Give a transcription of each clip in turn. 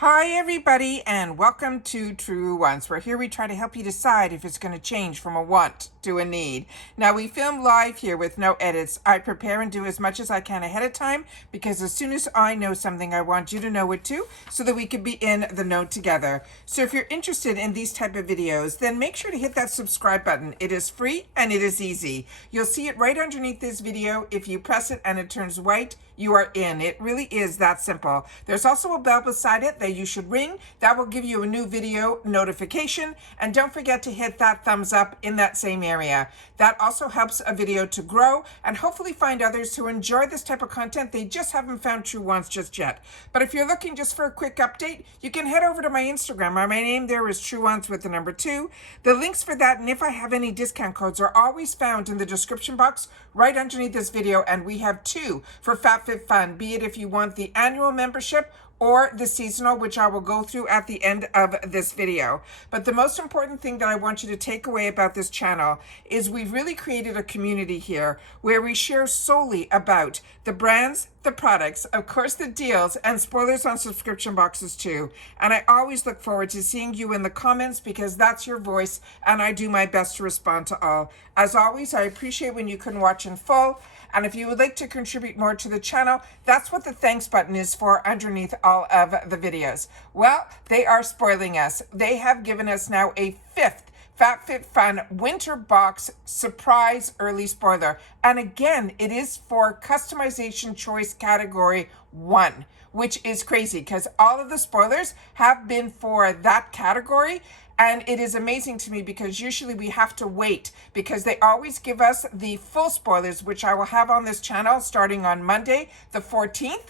Hi everybody and welcome to Truewants, where here we try to help you decide if it's going to change from a want to a need. Now we film live here with no edits. I prepare and do as much as I can ahead of time because as soon as I know something I want you to know it too, so that we can be in the know together. So if you're interested in these type of videos, then make sure to hit that subscribe button. It is free and it is easy. You'll see it right underneath this video. If you press it and it turns white, you are in. It really is that simple. There's also a bell beside it that you should ring. That will give you a new video notification. And don't forget to hit that thumbs up in that same area. That also helps a video to grow and hopefully find others who enjoy this type of content. They just haven't found Truewants just yet. But if you're looking just for a quick update, you can head over to my Instagram. My name there is Truewants with the number 2. The links for that and if I have any discount codes are always found in the description box right underneath this video. And we have 2 for FabFitFun, be it if you want the annual membership or the seasonal, which I will go through at the end of this video. But the most important thing that I want you to take away about this channel is we've really created a community here where we share solely about the brands, the products, of course the deals, and spoilers on subscription boxes too. And I always look forward to seeing you in the comments because that's your voice and I do my best to respond to all. As always, I appreciate when you can watch in full. And if you would like to contribute more to the channel, that's what the thanks button is for underneath all of the videos. Well, they are spoiling us. They have given us now a 5th FabFitFun Winter Box Surprise Early Spoiler. And again, it is for Customization Choice Category 1, which is crazy because all of the spoilers have been for that category. And it is amazing to me because usually we have to wait because they always give us the full spoilers, which I will have on this channel starting on Monday, the 14th.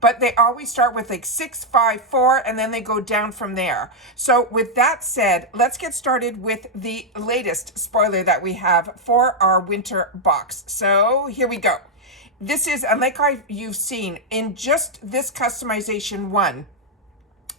But they always start with like 6, 5, 4, and then they go down from there. So with that said, let's get started with the latest spoiler that we have for our winter box. So here we go. This is, and like you've seen, in just this customization one,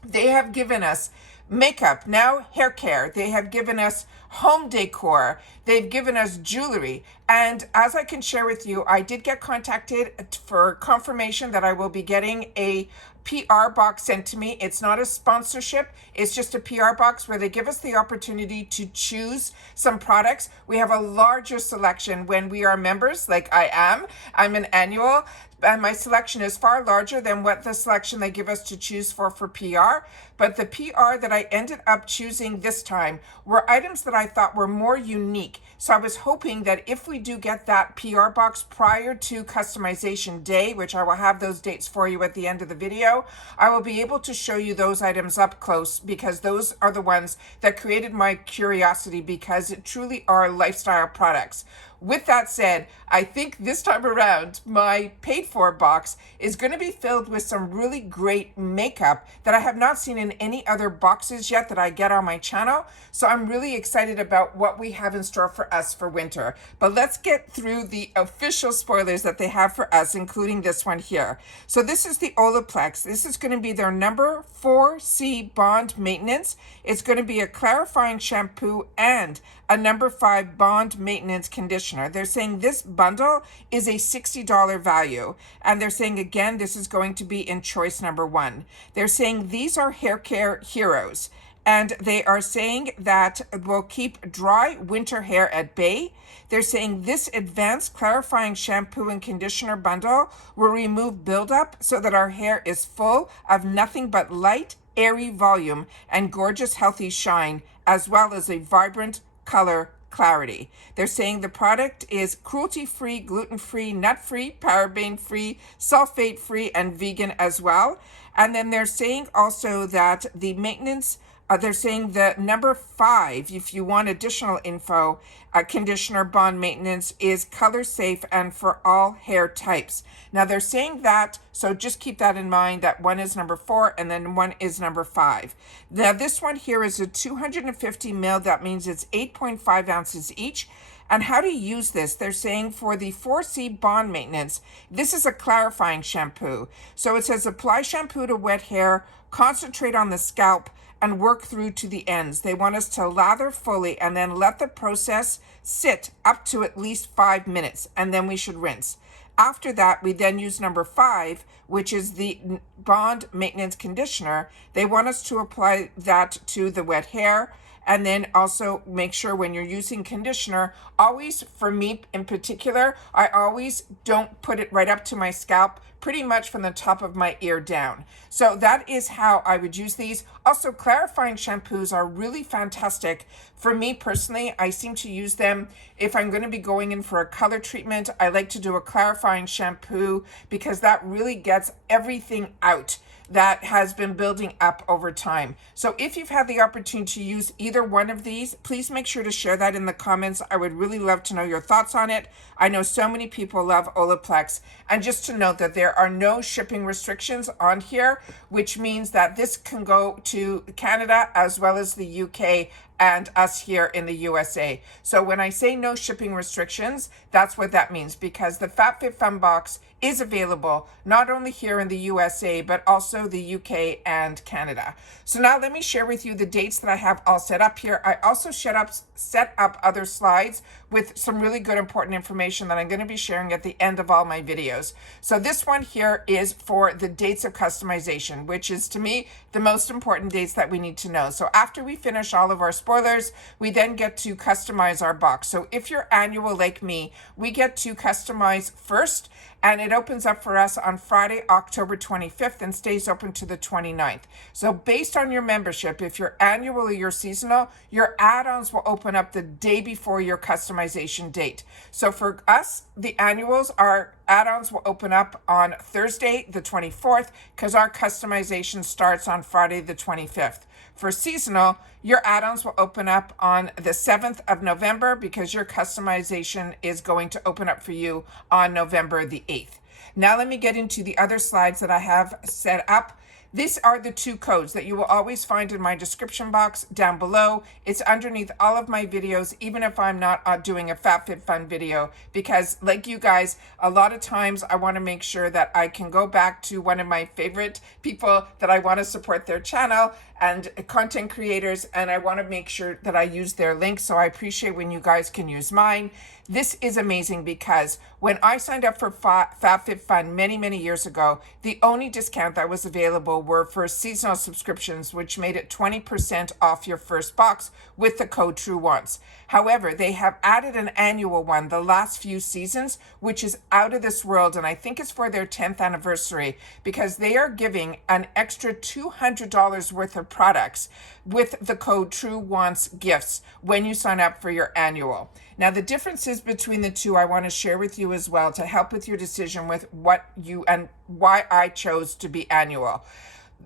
they have given us makeup, now hair care. They have given us home decor. They've given us jewelry. And as I can share with you, I did get contacted for confirmation that I will be getting a PR box sent to me. It's not a sponsorship. It's just a PR box where they give us the opportunity to choose some products. We have a larger selection when we are members, like I am. I'm an annual. And my selection is far larger than what the selection they give us to choose for PR. But the PR that I ended up choosing this time were items that I thought were more unique. So I was hoping that if we do get that PR box prior to customization day, which I will have those dates for you at the end of the video, I will be able to show you those items up close because those are the ones that created my curiosity because it truly are lifestyle products. With that said, I think this time around, my paid for box is going to be filled with some really great makeup that I have not seen in any other boxes yet that I get on my channel. So I'm really excited about what we have in store for us for winter. But let's get through the official spoilers that they have for us, including this one here. So this is the Olaplex. This is going to be their number 4C Bond Maintenance. It's going to be a clarifying shampoo and a number 5 Bond Maintenance Conditioner. They're saying this bundle is a $60 value. And they're saying, again, this is going to be in choice number 1. They're saying these are hair care heroes. And they are saying that will keep dry winter hair at bay. They're saying this advanced clarifying shampoo and conditioner bundle will remove buildup so that our hair is full of nothing but light, airy volume and gorgeous, healthy shine, as well as a vibrant color clarity. They're saying the product is cruelty-free, gluten-free, nut-free, paraben-free, sulfate-free, and vegan as well. And then they're saying also that the maintenance, they're saying the number 5, if you want additional info, conditioner bond maintenance is color safe and for all hair types. Now they're saying that, so just keep that in mind, that one is number 4 and then one is number 5. Now this one here is a 250 ml. That means it's 8.5 ounces each. And how to use this, they're saying for the 4C Bond Maintenance, this is a clarifying shampoo. So it says apply shampoo to wet hair, concentrate on the scalp, and work through to the ends. They want us to lather fully and then let the process sit up to at least 5 minutes, and then we should rinse. After that, we then use number 5, which is the Bond Maintenance Conditioner. They want us to apply that to the wet hair. And then also make sure when you're using conditioner, always, for me in particular, I always don't put it right up to my scalp, pretty much from the top of my ear down. So that is how I would use these. Also, clarifying shampoos are really fantastic. For me personally, I seem to use them if I'm going to be going in for a color treatment. I like to do a clarifying shampoo because that really gets everything out that has been building up over time. So if you've had the opportunity to use either one of these, please make sure to share that in the comments. I would really love to know your thoughts on it. I know so many people love Olaplex. And just to note that there are no shipping restrictions on here, which means that this can go to Canada as well as the UK and us here in the USA. So when I say no shipping restrictions, that's what that means, because the FabFitFun box is available not only here in the USA, but also the UK and Canada. So now let me share with you the dates that I have all set up here. I also set up other slides with some really good important information that I'm going to be sharing at the end of all my videos. So this one here is for the dates of customization, which is to me the most important dates that we need to know. So after we finish all of our spoilers, we then get to customize our box. So if you're annual like me, we get to customize first, and it opens up for us on Friday, October 25th and stays open to the 29th. So based on your membership, if you're annual or you're seasonal, your add-ons will open up the day before your customization date. So for us, the annuals, our add-ons will open up on Thursday, the 24th, because our customization starts on Friday, the 25th. For seasonal, your add-ons will open up on the 7th of November because your customization is going to open up for you on November the 8th. Now let me get into the other slides that I have set up. These are the 2 codes that you will always find in my description box down below. It's underneath all of my videos, even if I'm not doing a FabFitFun video, because like you guys, a lot of times I want to make sure that I can go back to one of my favorite people that I want to support their channel and content creators, and I want to make sure that I use their link. So I appreciate when you guys can use mine. This is amazing because when I signed up for FabFitFun many years ago, the only discount that was available were for seasonal subscriptions, which made it 20% off your first box with the code Truewants. However, they have added an annual one the last few seasons, which is out of this world, and I think it's for their 10th anniversary, because they are giving an extra $200 worth of products with the code Truewants gifts when you sign up for your annual. Now, the differences between the two I want to share with you as well to help with your decision with what you and why I chose to be annual.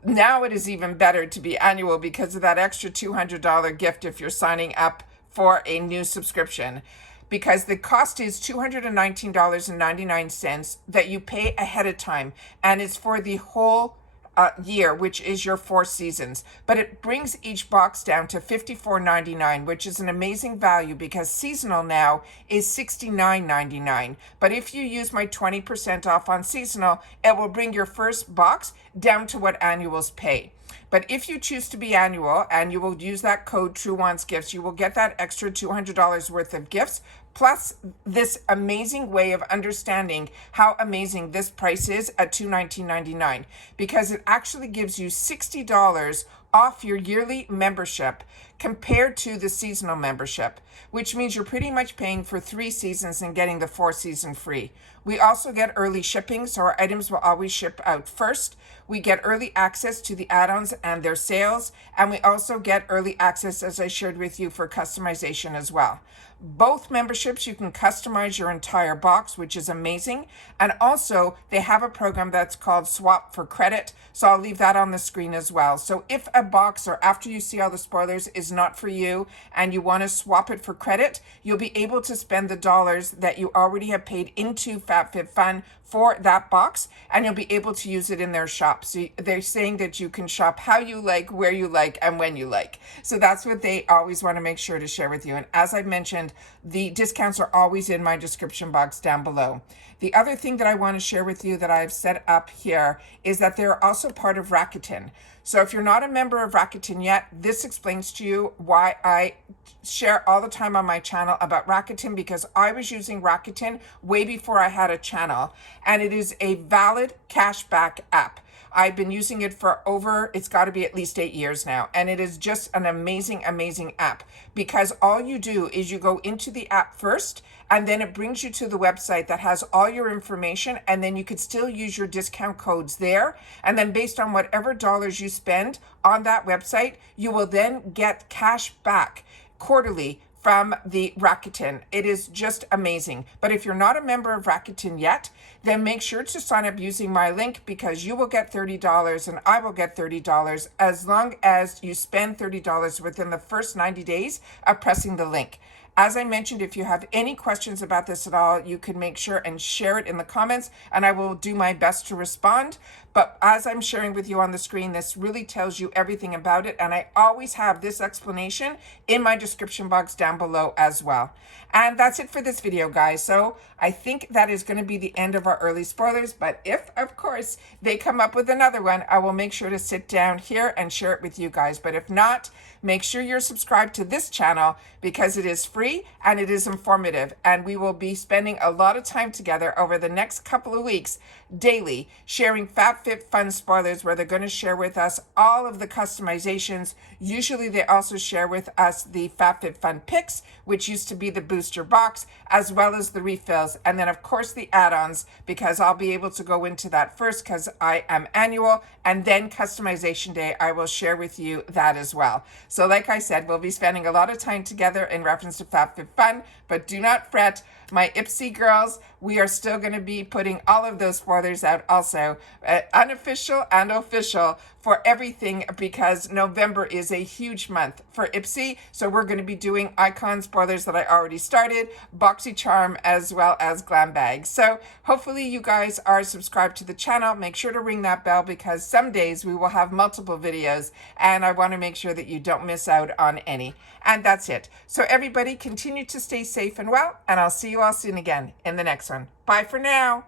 Now it is even better to be annual because of that extra $200 gift if you're signing up for a new subscription, because the cost is $219.99 that you pay ahead of time, and it's for the whole year, which is your 4 seasons. But it brings each box down to $54.99, which is an amazing value because seasonal now is $69.99. But if you use my 20% off on seasonal, it will bring your first box down to what annuals pay. But if you choose to be annual and you will use that code Truewants Gifts, you will get that extra $200 worth of gifts, plus this amazing way of understanding how amazing this price is at $219.99, because it actually gives you $60 off your yearly membership compared to the seasonal membership, which means you're pretty much paying for 3 seasons and getting the 4th season free. We also get early shipping, so our items will always ship out first. We get early access to the add-ons and their sales, and we also get early access, as I shared with you, for customization as well. Both memberships, you can customize your entire box, which is amazing. And also, they have a program that's called Swap for Credit. So I'll leave that on the screen as well. So if a box, or after you see all the spoilers, is not for you and you want to swap it for credit, you'll be able to spend the dollars that you already have paid into FabFitFun for that box, and you'll be able to use it in their shop. So they're saying that you can shop how you like, where you like, and when you like. So that's what they always want to make sure to share with you. And as I mentioned, the discounts are always in my description box down below. The other thing that I want to share with you that I've set up here is that they're also part of Rakuten. So if you're not a member of Rakuten yet, this explains to you why I share all the time on my channel about Rakuten, because I was using Rakuten way before I had a channel, and it is a valid cashback app. I've been using it for it's got to be at least 8 years now. And it is just an amazing, amazing app, because all you do is you go into the app first, and then it brings you to the website that has all your information. And then you could still use your discount codes there. And then based on whatever dollars you spend on that website, you will then get cash back quarterly from the Rakuten. It is just amazing. But if you're not a member of Rakuten yet, then make sure to sign up using my link, because you will get $30 and I will get $30 as long as you spend $30 within the first 90 days of pressing the link. As I mentioned, if you have any questions about this at all, you can make sure and share it in the comments, and I will do my best to respond. But as I'm sharing with you on the screen, this really tells you everything about it. And I always have this explanation in my description box down below as well. And that's it for this video, guys. So I think that is going to be the end of our early spoilers. But if, of course, they come up with another one, I will make sure to sit down here and share it with you guys. But if not, make sure you're subscribed to this channel, because it is free and it is informative. And we will be spending a lot of time together over the next couple of weeks daily sharing FabFitFun spoilers, where they're going to share with us all of the customizations. Usually they also share with us the FabFitFun picks, which used to be the booster box, as well as the refills. And then of course the add-ons, because I'll be able to go into that first because I am annual, and then customization day, I will share with you that as well. So like I said, we'll be spending a lot of time together in reference to FabFitFun, but do not fret, my Ipsy girls, we are still going to be putting all of those spoilers out also, unofficial and official, for everything, because November is a huge month for Ipsy. So we're going to be doing icon spoilers that I already started, BoxyCharm, as well as glam bags. So hopefully you guys are subscribed to the channel. Make sure to ring that bell, because some days we will have multiple videos, and I want to make sure that you don't miss out on any. And that's it. So everybody, continue to stay safe and well, and I'll see you all soon again in the next one. Bye for now.